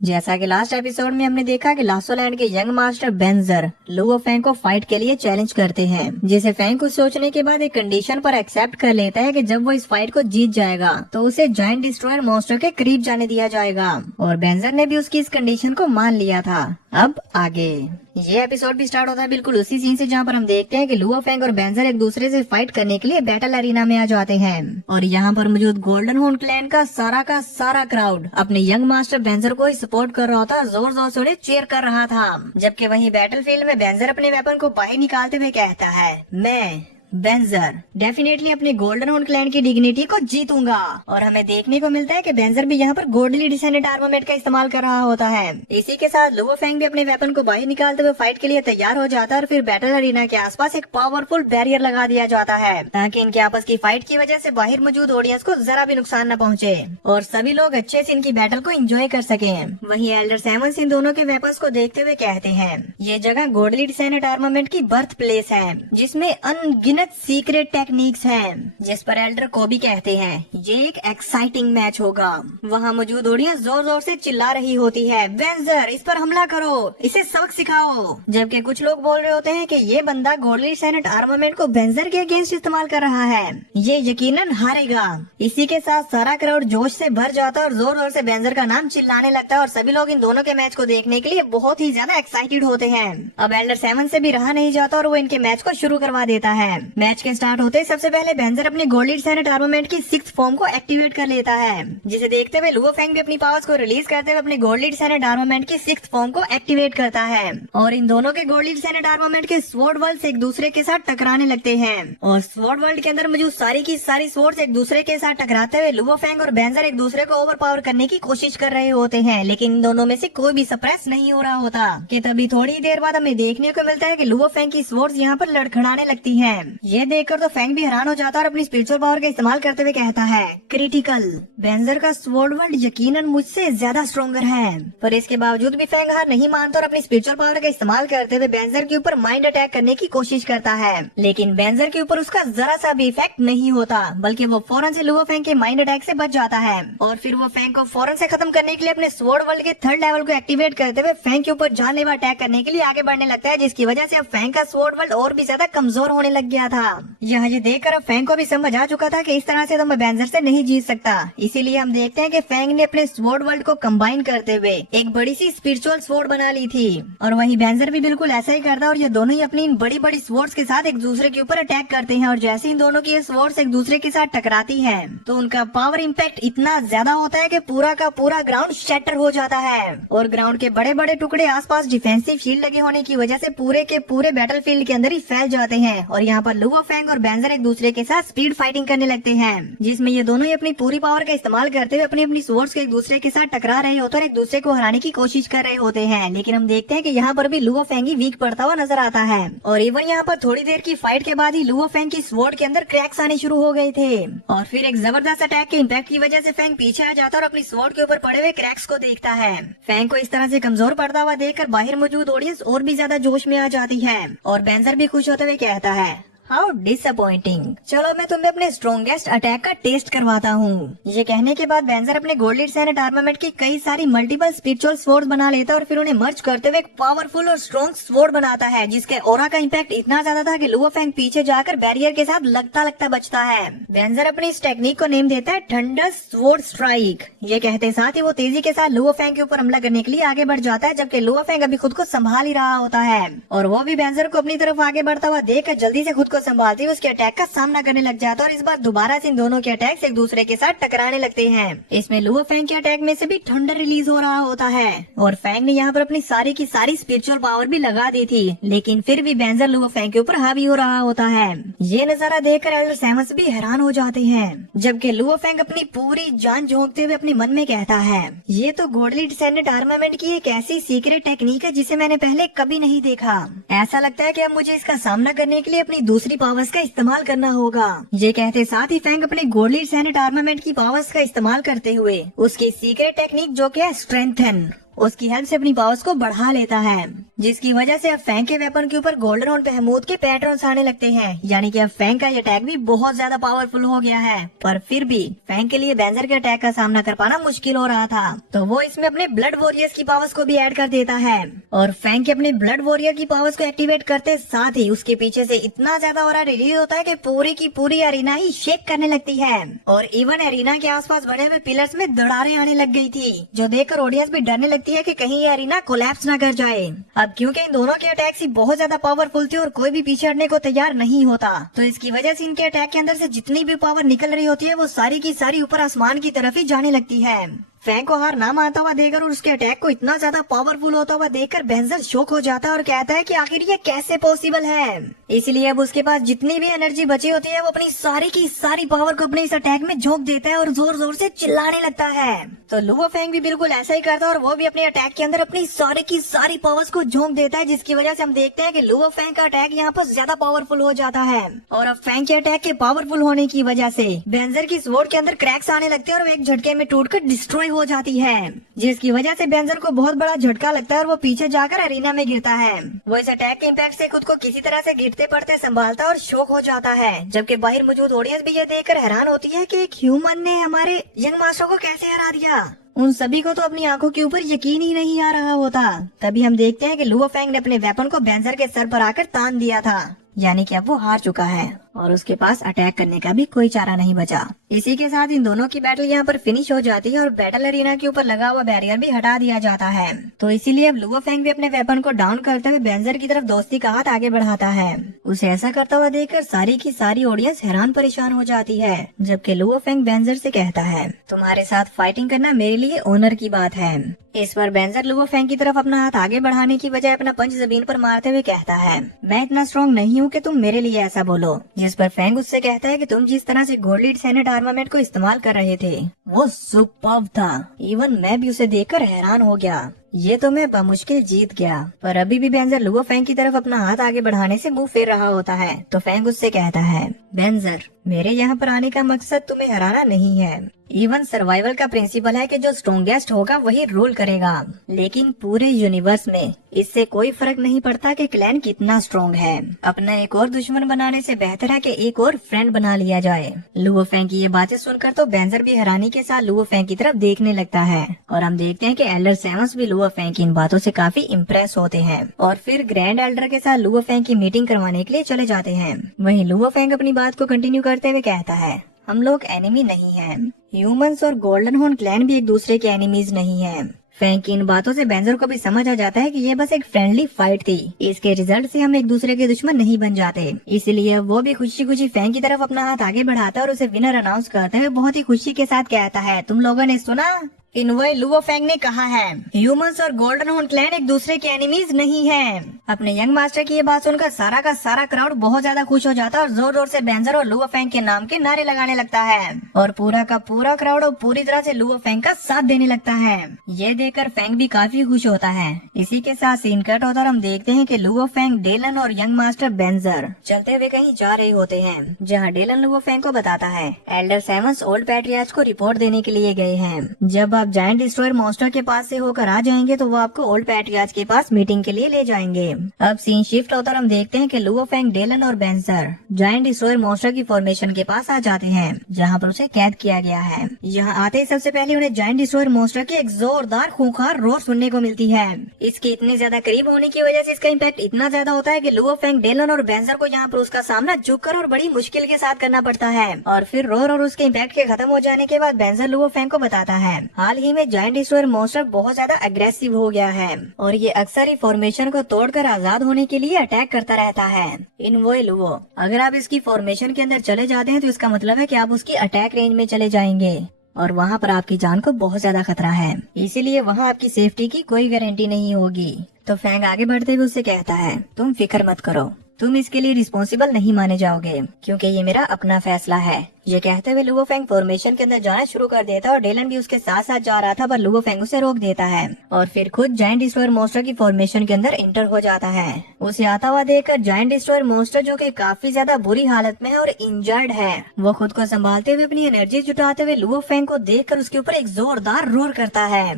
जैसा कि last episode में हमने देखा कि लासो लैंड के young master Benjer Luo Fang को फाइट के लिए चैलेंज करते हैं, जिसे फैंग कुछ सोचने के बाद एक कंडीशन पर एक्सेप्ट कर लेता है कि जब वो इस फाइट को जीत जाएगा तो उसे जायंट डिस्ट्रॉयर मॉन्स्टर के करीब जाने दिया जाएगा। और बेंजर ने भी उसकी इस कंडीशन को मान लिया था। अब आगे ये एपिसोड भी स्टार्ट होता है बिल्कुल उसी सीन से, जहाँ पर हम देखते हैं कि लुओ फैंग और बेंजर एक दूसरे से फाइट करने के लिए बैटल एरिना में आ जाते हैं। और यहाँ पर मौजूद गोल्डन हॉर्न क्लैन का सारा क्राउड अपने यंग मास्टर बेंजर को ही सपोर्ट कर रहा था, जोर जोर से उन्हें चीयर कर रहा था। जबकि वहीं बैटलफील्ड में बेंजर अपने वेपन को बाहर निकालते हुए कहता है, मैं बेंजर डेफिनेटली अपने गोल्डन हॉर्न क्लैन की डिग्निटी को जीतूंगा। और हमें देखने को मिलता है कि बेंजर भी यहाँ पर गोल्डली डिसेंडेड आर्मामेंट का इस्तेमाल कर रहा होता है। इसी के साथ लुओ फैंग भी अपने वेपन को बाहर निकालते हुए फाइट के लिए तैयार हो जाता है। और फिर बैटल अरीना के आसपास एक पावरफुल बैरियर लगा दिया जाता है ताकि इनके आपस की फाइट की वजह से बाहर मौजूद ऑडियंस को जरा भी नुकसान न पहुँचे और सभी लोग अच्छे से इनकी बैटल को एंजॉय कर सके। वहीं एल्डर सेवंस इन दोनों के वेपन्स को देखते हुए कहते हैं, ये जगह गोल्डली डिसेंडेड आर्मामेंट की बर्थ प्लेस है, जिसमें अनगिनत सीक्रेट टेक्निक्स हैं, जिस पर एल्डर को भी कहते हैं ये एक एक्साइटिंग मैच होगा। वहाँ मौजूद ऑडियंस जोर जोर से चिल्ला रही होती है, बेंजर इस पर हमला करो, इसे सबक सिखाओ। जबकि कुछ लोग बोल रहे होते हैं कि ये बंदा गोल्डली सेनेट आर्मामेंट को बेंजर के अगेंस्ट इस्तेमाल कर रहा है, ये यकीनन हारेगा। इसी के साथ सारा क्राउड जोश से भर जाता है और जोर जोर से बेंजर का नाम चिल्लाने लगता है और सभी लोग इन दोनों के मैच को देखने के लिए बहुत ही ज्यादा एक्साइटेड होते हैं। अब एल्डर सेवन से भी रहा नहीं जाता और वो इनके मैच को शुरू करवा देता है। मैच के स्टार्ट होते ही सबसे पहले बेंजर अपने गोल्डली सेनेट आर्मामेंट की 6th फॉर्म को एक्टिवेट कर लेता है, जिसे देखते हुए लुओ फैंग भी अपनी पावर्स को रिलीज करते हुए अपने गोल्डली सेनेट आर्मामेंट की 6th फॉर्म को एक्टिवेट करता है। और इन दोनों के गोल्डली सेनेट आर्मामेंट के स्वॉर्ड वर्ल्ड एक दूसरे के साथ टकराने लगते हैं और स्वॉर्ड वर्ल्ड के अंदर मौजूद सारी की सारी स्वॉर्ड्स एक दूसरे के साथ टकराते हुए लुओ फैंग और बेंजर एक दूसरे को ओवर पावर करने की कोशिश कर रहे होते हैं, लेकिन इन दोनों में से कोई भी सप्रेस नहीं हो रहा होता कि तभी थोड़ी देर बाद हमें देखने को मिलता है कि लुओ फैंग की स्वॉर्ड्स यहाँ पर लड़खड़ाने लगती हैं। ये देखकर तो फैंग भी हैरान हो जाता है और अपनी स्पिरिचुअल पावर का इस्तेमाल करते हुए कहता है, क्रिटिकल, बेंजर का स्वॉर्ड वर्ल्ड यकीनन मुझसे ज्यादा स्ट्रॉन्गर है। पर इसके बावजूद भी फैंग हार नहीं मानता और अपनी स्पिरिचुअल पावर का इस्तेमाल करते हुए बेंजर के ऊपर माइंड अटैक करने की कोशिश करता है, लेकिन बेंजर के ऊपर उसका जरा सा भी इफेक्ट नहीं होता, बल्कि वो फौरन से लुओ फैंग के माइंड अटैक से बच जाता है। और फिर वो फैंग को फौरन से खत्म करने के लिए अपने स्वॉर्ड वर्ल्ड के 3rd लेवल को एक्टिवेट करते हुए फैंग के ऊपर जानलेवा अटैक करने के लिए आगे बढ़ने लगता है, जिसकी वजह से अब फैंग का स्वॉर्ड वर्ल्ड और भी ज्यादा कमजोर होने लग गया था। यहाँ ये देखकर अब फैंग को भी समझ आ चुका था कि इस तरह से तो मैं बेंजर से नहीं जीत सकता। इसीलिए हम देखते हैं कि फैंग ने अपने स्वॉर्ड वर्ल्ड को कंबाइन करते हुए एक बड़ी सी स्पिरिचुअल स्वॉर्ड बना ली थी और वहीं बेंजर भी बिल्कुल ऐसा ही करता है और ये दोनों ही अपनी इन बड़ी बड़ी स्वॉर्ड्स के साथ एक दूसरे के ऊपर अटैक करते हैं। और जैसे इन दोनों की स्वॉर्ड्स एक दूसरे के साथ टकराती है तो उनका पावर इम्पैक्ट इतना ज्यादा होता है कि पूरा का पूरा ग्राउंड शैटर हो जाता है और ग्राउंड के बड़े बड़े टुकड़े आसपास डिफेंसिव शील्ड लगे होने की वजह से पूरे के पूरे बैटलफील्ड के अंदर ही फैल जाते हैं। और यहाँ पर लुओ फैंग और बेंजर एक दूसरे के साथ स्पीड फाइटिंग करने लगते हैं, जिसमें ये दोनों ही अपनी पूरी पावर का इस्तेमाल करते हुए अपनी अपनी स्वॉर्ड्स के एक दूसरे के साथ टकरा रहे होते और एक दूसरे को हराने की कोशिश कर रहे होते हैं। लेकिन हम देखते हैं कि यहाँ पर भी लुओ फैंग ही वीक पड़ता हुआ नजर आता है और इवन यहाँ पर थोड़ी देर की फाइट के बाद ही लुओ फैंग की स्वॉर्ड के अंदर क्रैक्स आने शुरू हो गए थे और फिर एक जबरदस्त अटैक के इम्पैक्ट की वजह से फैंग पीछे आ जाता और अपनी स्वॉर्ड के ऊपर पड़े हुए क्रैक्स को देखता है। फैंग को इस तरह से कमजोर पड़ता हुआ देखकर बाहर मौजूद ऑडियंस और भी ज्यादा जोश में आ जाती है और बेंजर भी खुश होते हुए कहता है, हाउ डिसअपॉइंटिंग, चलो मैं तुम्हें अपने स्ट्रॉन्गेस्ट अटैक का टेस्ट करवाता हूँ। ये कहने के बाद बेंजर अपने गोल्डली सेनेट आर्मामेंट की कई सारी मल्टीपल स्पिरिचुअल स्वॉर्ड बना लेता है और फिर उन्हें मर्ज करते हुए एक पावरफुल और स्ट्रॉन्ग स्वॉर्ड बनाता है, जिसके ऑरा का इम्पैक्ट इतना ज्यादा था कि लुओ फैंग पीछे जाकर बैरियर के साथ लगता बचता है। बेंजर अपनी इस टेक्निक को नेम देता है थंडर स्वॉर्ड स्ट्राइक। ये कहते साथ ही वो तेजी के साथ लुओ फैंग के ऊपर हमला करने के लिए आगे बढ़ जाता है, जबकि लुओ फैंग अभी खुद को संभाल ही रहा होता है और वो भी बेंजर को अपनी तरफ आगे बढ़ता हुआ देखकर जल्दी से खुद को संभालते हुए उसके अटैक का सामना करने लग जाता है और इस बार दोबारा से इन दोनों के अटैक्स एक दूसरे के साथ टकराने लगते हैं। इसमें लुओ फैंग के अटैक में से भी थंडर रिलीज हो रहा होता है और फैंग ने यहाँ पर अपनी सारी की सारी स्पिरिचुअल पावर भी लगा दी थी, लेकिन फिर भी बेंजर लुओ फैंग के ऊपर हावी हो रहा होता है। ये नजारा देखकर एल्डर सेमस भी हैरान हो जाते हैं, जबकि लुओ फैंग अपनी पूरी जान झोंकते हुए अपने मन में कहता है, ये तो गोल्डली डिसेंडेड आर्मामेंट की एक ऐसी सीक्रेट टेक्निक है जिसे मैंने पहले कभी नहीं देखा। ऐसा लगता है कि अब मुझे इसका सामना करने के लिए अपनी दूसरी पावर्स का इस्तेमाल करना होगा। ये कहते साथ ही फैंग अपने गोल्डली सेनेट आर्मामेंट की पावर्स का इस्तेमाल करते हुए उसकी सीक्रेट टेक्निक जो कि है स्ट्रेंथन उसकी हेल्प से अपनी पावर्स को बढ़ा लेता है, जिसकी वजह से अब फैंग के वेपन के ऊपर गोल्डन और बेहमूद के पैटर्न्स आने लगते हैं। यानी कि अब फैंग का ये अटैक भी बहुत ज्यादा पावरफुल हो गया है। पर फिर भी फैंग के लिए बेंजर के अटैक का सामना कर पाना मुश्किल हो रहा था, तो वो इसमें अपने ब्लड वॉरियर्स की पावर्स को भी ऐड कर देता है और फैंग के अपने ब्लड वॉरियर की पावर्स को एक्टिवेट करते साथ ही उसके पीछे से इतना ज्यादा ऑरा रिलीज होता है कि पूरी की पूरी एरिना ही शेक करने लगती है और इवन एरिना के आसपास बने हुए पिलर्स में दरारें आने लग गई थी, जो देखकर ऑडियंस भी डरने लगती है कि कहीं ये एरिना कोलैप्स ना कर जाए। अब क्योंकि इन दोनों के अटैक्स ही बहुत ज्यादा पावरफुल थे और कोई भी पीछे हटने को तैयार नहीं होता, तो इसकी वजह से इनके अटैक के अंदर से जितनी भी पावर निकल रही होती है वो सारी की सारी ऊपर आसमान की तरफ ही जाने लगती है। फैंग को हार ना मानता हुआ देखकर और उसके अटैक को इतना ज्यादा पावरफुल होता हुआ देखकर बेंजर शॉक हो जाता है और कहता है कि आखिर ये कैसे पॉसिबल है। इसलिए अब उसके पास जितनी भी एनर्जी बची होती है वो अपनी सारी की सारी पावर को अपने इस अटैक में झोंक देता है और जोर जोर से चिल्लाने लगता है। तो लुओ फैंग भी बिल्कुल ऐसा ही करता है और वो भी अपने अटैक के अंदर अपनी सारी की सारी पावर्स को झोंक देता है, जिसकी वजह से हम देखते हैं कि लुओ फैंग का अटैक यहाँ पर ज्यादा पावरफुल हो जाता है। और अब फैंग के अटैक के पावरफुल होने की वजह से बेंजर की स्वॉर्ड के अंदर क्रैक्स आने लगते हैं और वो एक झटके में टूटकर डिस्ट्रॉय हो जाती है, जिसकी वजह से बेंजर को बहुत बड़ा झटका लगता है और वो पीछे जाकर एरिना में गिरता है। वो इस अटैक के इम्पैक्ट से खुद को किसी तरह से गिरते पड़ते संभालता और शॉक हो जाता है, जबकि बाहर मौजूद ऑडियंस भी ये देखकर हैरान होती है कि एक ह्यूमन ने हमारे यंग मास्टर को कैसे हरा दिया। उन सभी को तो अपनी आंखों के ऊपर यकीन ही नहीं आ रहा होता। तभी हम देखते हैं कि लुओ फैंग ने अपने वेपन को बेंजर के सर पर आकर तान दिया था, यानी कि अब वो हार चुका है और उसके पास अटैक करने का भी कोई चारा नहीं बचा। इसी के साथ इन दोनों की बैटल यहाँ पर फिनिश हो जाती है और बैटल एरिना के ऊपर लगा हुआ बैरियर भी हटा दिया जाता है। तो इसीलिए अब लुओ फैंग भी अपने वेपन को डाउन करते हुए बेंजर की तरफ दोस्ती का हाथ आगे बढ़ाता है। उसे ऐसा करता हुआ देखकर सारी की सारी ऑडियंस हैरान परेशान हो जाती है, जबकि लुओ फैंग बेंजर से कहता है, तुम्हारे साथ फाइटिंग करना मेरे लिए ऑनर की बात है। इस बार बेंजर लुओ फैंग की तरफ अपना हाथ आगे बढ़ाने की बजाय अपना पंच जमीन पर मारते हुए कहता है, मैं इतना स्ट्रॉन्ग नहीं हूँ कि तुम मेरे लिए ऐसा बोलो। जिस पर फैंग उससे कहता है कि तुम जिस तरह से गोल्ड सेनेट आर्मामेंट को इस्तेमाल कर रहे थे वो सुपर्ब था, इवन मैं भी उसे देखकर हैरान हो गया। ये तो मैं बमुश्किल जीत गया। पर अभी भी बेंजर लुओ फैंग की तरफ अपना हाथ आगे बढ़ाने से मुंह फेर रहा होता है, तो फैंग उससे कहता है, बेंजर मेरे यहाँ पर आने का मकसद तुम्हें हराना नहीं है। इवन सर्वाइवल का प्रिंसिपल है कि जो स्ट्रॉन्गेस्ट होगा वही रूल करेगा, लेकिन पूरे यूनिवर्स में इससे कोई फर्क नहीं पड़ता कि क्लैन कितना स्ट्रॉन्ग है। अपना एक और दुश्मन बनाने से बेहतर है कि एक और फ्रेंड बना लिया जाए। लुओ फैंग की ये बातें सुनकर तो बेंजर भी हैरानी के साथ लुओ फैंग की तरफ देखने लगता है और हम देखते हैं कि एल्डर सेवंस भी लुओ फैंग की इन बातों से काफी इम्प्रेस होते हैं और फिर ग्रैंड एल्डर के साथ लुओ फैंग की मीटिंग करवाने के लिए चले जाते हैं। वहीं लुओ फैंग अपनी बात को कंटिन्यू करते हुए कहता है, हम लोग एनिमी नहीं हैं। ह्यूमंस और गोल्डन हॉर्न क्लैन भी एक दूसरे के एनिमीज नहीं हैं। फैंग की इन बातों से बेंजर को भी समझ आ जाता है कि ये बस एक फ्रेंडली फाइट थी, इसके रिजल्ट से हम एक दूसरे के दुश्मन नहीं बन जाते। इसलिए वो भी खुशी खुशी फैंग की तरफ अपना हाथ आगे बढ़ाता है और उसे विनर अनाउंस करते हुए बहुत ही खुशी के साथ कहता है, तुम लोगों ने सुना, इनवॉय लुओ फैंग ने कहा है ह्यूमंस और गोल्डन हॉर्न क्लैन एक दूसरे के एनिमीज नहीं हैं। अपने यंग मास्टर की ये बात सुनकर सारा का सारा क्राउड बहुत ज्यादा खुश हो जाता है और जोर जोर से बेंजर और लुओ फैंग के नाम के नारे लगाने लगता है और पूरा का पूरा क्राउड पूरी तरह से लुओ फैंग का साथ देने लगता है। ये देखकर फैंग भी काफी खुश होता है। इसी के साथ सीन कट होता और हम देखते हैं कि लुओ फैंग, डेलन और यंग मास्टर बेंजर चलते हुए कहीं जा रहे होते हैं, जहाँ डेलन लुओ फैंग को बताता है एल्डर सेवंस ओल्ड पैट्रियार्च को रिपोर्ट देने के लिए गए हैं। जब आप जायंट डिस्ट्रॉयर मॉन्स्टर के पास से होकर आ जाएंगे तो वो आपको ओल्ड पैट्रियार्च के पास मीटिंग के लिए ले जाएंगे। अब सीन शिफ्ट होता और हम देखते हैं कि लुओ फैंग, डेलन और बेंजर जायंट डिस्ट्रॉयर मॉन्स्टर की फॉर्मेशन के पास आ जाते हैं, जहाँ पर उसे कैद किया गया है। यहाँ आते ही सबसे पहले उन्हें जायंट डिस्ट्रॉयर मॉन्स्टर की एक जोरदार खूंखार रोर सुनने को मिलती है। इसके इतने ज्यादा करीब होने की वजह से इसका इम्पैक्ट इतना ज्यादा होता है कि लुओ फैंग, डेलन और बेंजर को यहाँ पर उसका सामना झुककर और बड़ी मुश्किल के साथ करना पड़ता है। और फिर रोर और उसके इम्पैक्ट के खत्म हो जाने के बाद बेंजर लुओ फैंग को बताता है हाल ही में जायंट डिस्ट्रॉयर मॉन्स्टर बहुत ज्यादा अग्रेसिव हो गया है और ये अक्सर ही फॉर्मेशन को तोड़कर आजाद होने के लिए अटैक करता रहता है। इनवॉय लुओ, अगर आप इसकी फॉर्मेशन के अंदर चले जाते हैं तो इसका मतलब है कि आप उसकी अटैक रेंज में चले जाएंगे और वहाँ पर आपकी जान को बहुत ज्यादा खतरा है, इसीलिए वहाँ आपकी सेफ्टी की कोई गारंटी नहीं होगी। तो फैंग आगे बढ़ते हुए उससे कहता है, तुम फिक्र मत करो, तुम इसके लिए रिस्पॉन्सिबल नहीं माने जाओगे क्योंकि ये मेरा अपना फैसला है। ये कहते हुए लुओ फैंग फॉर्मेशन के अंदर जाना शुरू कर देता है और डेलन भी उसके साथ साथ जा रहा था, पर लुओ फैंग उसे रोक देता है और फिर खुद जायंट डिस्ट्रॉयर मॉन्स्टर की फॉर्मेशन के अंदर एंटर हो जाता है। उसे आता हुआ देखकर जायंट डिस्ट्रॉयर मॉन्स्टर, जो कि काफी ज्यादा बुरी हालत में है और इंजर्ड है, वो खुद को संभालते हुए अपनी एनर्जी जुटाते हुए लुओ फैंग को देखकर उसके ऊपर एक जोरदार रोर करता है।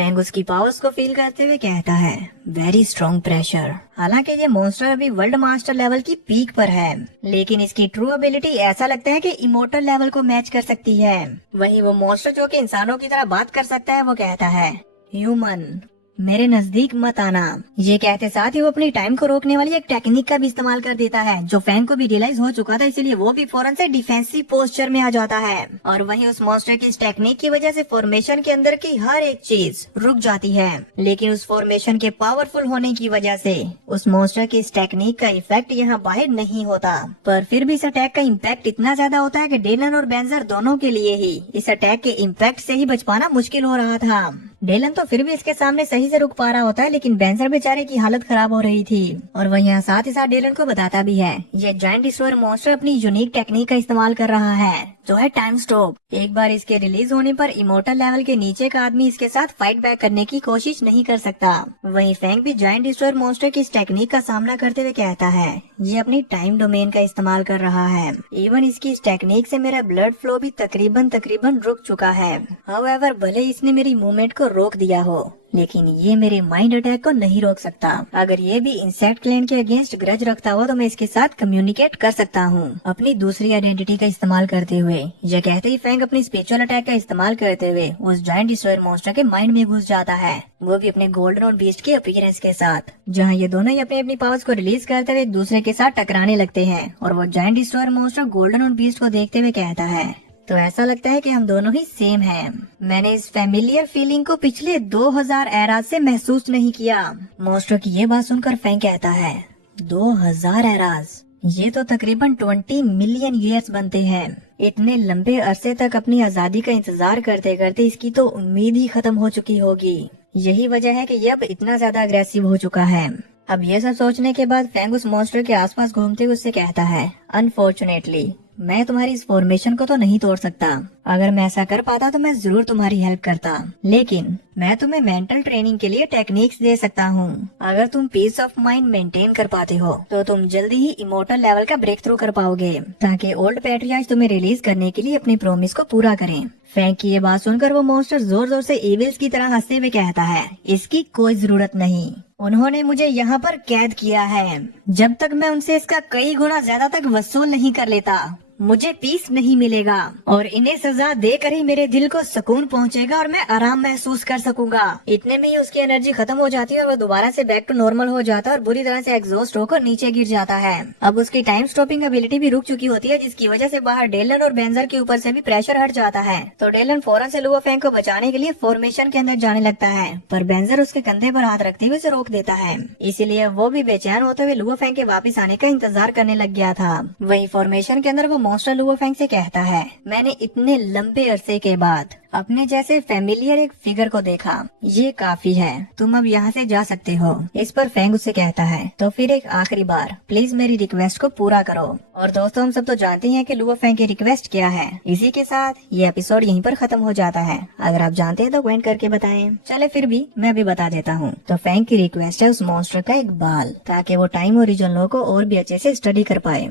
फैंग उसकी पावर्स को फील करते हुए कहता है, वेरी स्ट्रॉन्ग प्रेशर। हालांकि ये मॉन्स्टर अभी वर्ल्ड मास्टर लेवल की पीक पर है, लेकिन इसकी ट्रू एबिलिटी ऐसा लगता है कि इमोर्टल लेवल को मैच कर सकती है। वहीं वो मॉन्स्टर जो कि इंसानों की तरह बात कर सकता है वो कहता है, ह्यूमन मेरे नजदीक मत आना। ये कहते साथ ही वो अपनी टाइम को रोकने वाली एक टेक्निक का भी इस्तेमाल कर देता है, जो फैंग को भी रियलाइज हो चुका था, इसीलिए वो भी फौरन से डिफेंसिव पोस्चर में आ जाता है। और वहीं उस मॉन्स्टर की इस टेक्निक की वजह से फॉर्मेशन के अंदर की हर एक चीज रुक जाती है, लेकिन उस फॉर्मेशन के पावरफुल होने की वजह से उस मॉन्स्टर की इस टेक्निक का इफेक्ट यहाँ बाहर नहीं होता। पर फिर भी इस अटैक का इम्पैक्ट इतना ज्यादा होता है कि डेलन और बेंजर दोनों के लिए ही इस अटैक के इम्पैक्ट से ही बच पाना मुश्किल हो रहा था। डेलन तो फिर भी इसके सामने सही से रुक पा रहा होता है, लेकिन बेंजर बेचारे की हालत खराब हो रही थी। और वह यहाँ साथ ही साथ डेलन को बताता भी है, ये जायंट डिस्ट्रॉयर मॉन्स्टर अपनी यूनिक टेक्निक का इस्तेमाल कर रहा है, जो है टाइम स्टॉप। एक बार इसके रिलीज होने पर इमोर्टल लेवल के नीचे का आदमी इसके साथ फाइट बैक करने की कोशिश नहीं कर सकता। वहीं फैंग भी जायंट डिस्ट्रॉयर मॉन्स्टर की इस टेक्निक का सामना करते हुए कहता है, ये अपनी टाइम डोमेन का इस्तेमाल कर रहा है। इवन इसकी इस टेक्निक से मेरा ब्लड फ्लो भी तकरीबन रुक चुका है। हाउएवर भले इसने मेरी मूवमेंट को रोक दिया हो, लेकिन ये मेरे माइंड अटैक को नहीं रोक सकता। अगर ये भी इंसेक्ट क्लैन के अगेंस्ट ग्रज रखता हो तो मैं इसके साथ कम्युनिकेट कर सकता हूँ अपनी दूसरी आइडेंटिटी का इस्तेमाल करते हुए। ये कहते ही फैंग अपनी स्पिरिचुअल अटैक का इस्तेमाल करते हुए उस जायंट डिस्ट्रॉयर मॉन्स्टर के माइंड में घुस जाता है, वो भी अपने गोल्डन और बीस्ट के अपीयरेंस के साथ, जहाँ ये दोनों ही अपनी अपनी पावर्स को रिलीज करते हुए एक दूसरे के साथ टकराने लगते हैं। और वो जायंट डिस्ट्रॉयर मॉन्स्टर गोल्डन और बीस्ट को देखते हुए कहता है, तो ऐसा लगता है कि हम दोनों ही सेम हैं। मैंने इस फेमिलियर फीलिंग को पिछले 2000 एराज से महसूस नहीं किया। मॉन्स्टर की ये बात सुनकर फैंग कहता है, 2000 एराज, ये तो तकरीबन 20 मिलियन ईयर्स बनते हैं। इतने लंबे अरसे तक अपनी आजादी का इंतजार करते करते इसकी तो उम्मीद ही खत्म हो चुकी होगी। यही वजह है कि ये अब इतना ज्यादा अग्रेसिव हो चुका है। अब ये सब सोचने के बाद फैंग उस मॉन्स्टर के आसपास घूमते हुए उससे कहता है, अनफॉर्चुनेटली मैं तुम्हारी इस फॉर्मेशन को तो नहीं तोड़ सकता। अगर मैं ऐसा कर पाता तो मैं जरूर तुम्हारी हेल्प करता, लेकिन मैं तुम्हें मेंटल ट्रेनिंग के लिए टेक्निक्स दे सकता हूँ। अगर तुम पीस ऑफ माइंड मेंटेन कर पाते हो तो तुम जल्दी ही इमोर्टल लेवल का ब्रेक थ्रू कर पाओगे, ताकि ओल्ड पैट्रियार्च तुम्हें रिलीज करने के लिए अपनी प्रॉमिस को पूरा करें। फैंग की ये बात सुनकर वो मॉन्स्टर जोर जोर से एविल्स की तरह हंसते हुए कहता है, इसकी कोई जरूरत नहीं। उन्होंने मुझे यहाँ पर कैद किया है। जब तक मैं उनसे इसका कई गुना ज्यादा तक वसूल नहीं कर लेता, मुझे पीस नहीं मिलेगा। और इन्हें सजा देकर ही मेरे दिल को सुकून पहुँचेगा और मैं आराम महसूस कर सकूंगा। इतने में ही उसकी एनर्जी खत्म हो जाती है और वो दोबारा से बैक टू नॉर्मल हो जाता है और बुरी तरह से एग्जॉस्ट होकर नीचे गिर जाता है। अब उसकी टाइम स्टॉपिंग एबिलिटी भी रुक चुकी होती है, जिसकी वजह से बाहर डेलन और बेंजर के ऊपर से भी प्रेशर हट जाता है। तो डेलन फौरन से लुओ फैंग को बचाने के लिए फॉर्मेशन के अंदर जाने लगता है, पर बेंजर उसके कंधे पर हाथ रखते हुए उसे रोक देता है। इसीलिए वो भी बेचैन होते हुए लुओ फैंग के वापिस आने का इंतजार करने लग गया था। वही फॉर्मेशन के अंदर वो मॉन्स्टर लुओ फैंग से कहता है, मैंने इतने लंबे अरसे के बाद अपने जैसे फेमिलियर एक फिगर को देखा, ये काफी है, तुम अब यहाँ से जा सकते हो। इस पर फैंग उससे कहता है, तो फिर एक आखिरी बार प्लीज मेरी रिक्वेस्ट को पूरा करो। और दोस्तों, हम सब तो जानते हैं कि लुओ फैंग की रिक्वेस्ट क्या है। इसी के साथ ये एपिसोड यहीं पर खत्म हो जाता है। अगर आप जानते हैं तो कमेंट करके बताएं। चले फिर भी मैं भी बता देता हूँ। तो फैंग की रिक्वेस्ट है उस मॉन्स्टर का एक बाल, ताकि वो टाइम ओरिजिन को और भी अच्छे से स्टडी कर पाए।